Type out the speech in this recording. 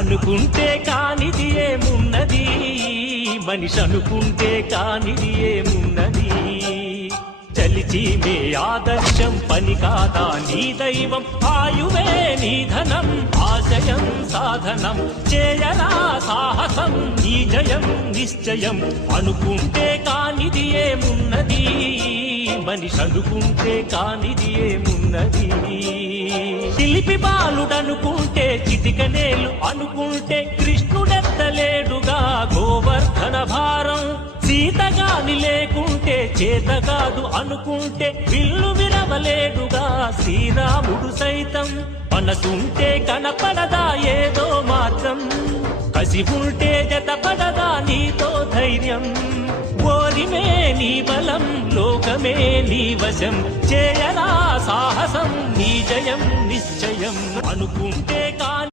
అనుకుంటే కానిది ఏమున్నది, మనిషి అనుకుంటే కానిది ఏమున్నది. చలిచి మే ఆదర్శం పని కాదా నీ దైవం, ఆయువే నీ ధనం ఆశయం సాధనం. చేయరా సాహసం నీ జయం నిశ్చయం. అనుకుంటే కానిది ఏమున్నది, మనిషి అనుకుంటే కానిది ఏమున్నది. శిల్పి బాలుడనుకుంటే చిటికనేలు అనుకుంటే కృష్ణుడెత్తలేడుగా గోవర్ధన భారం. సీతగాని లేకుంటే చేతగాదు అనుకుంటే విల్లు విరవలేడుగా శ్రీరాముడు సైతం. మనసుంటే కనపడదా ఏదో మార్గం, కసి ఉంటే జతపడదా నీతో ధైర్యం. ఓరిమే నీ బలం లోకమే నీ వశం, చేయరా సాహసం నీ జయం నిశ్చయం. అనుకుంటే కాని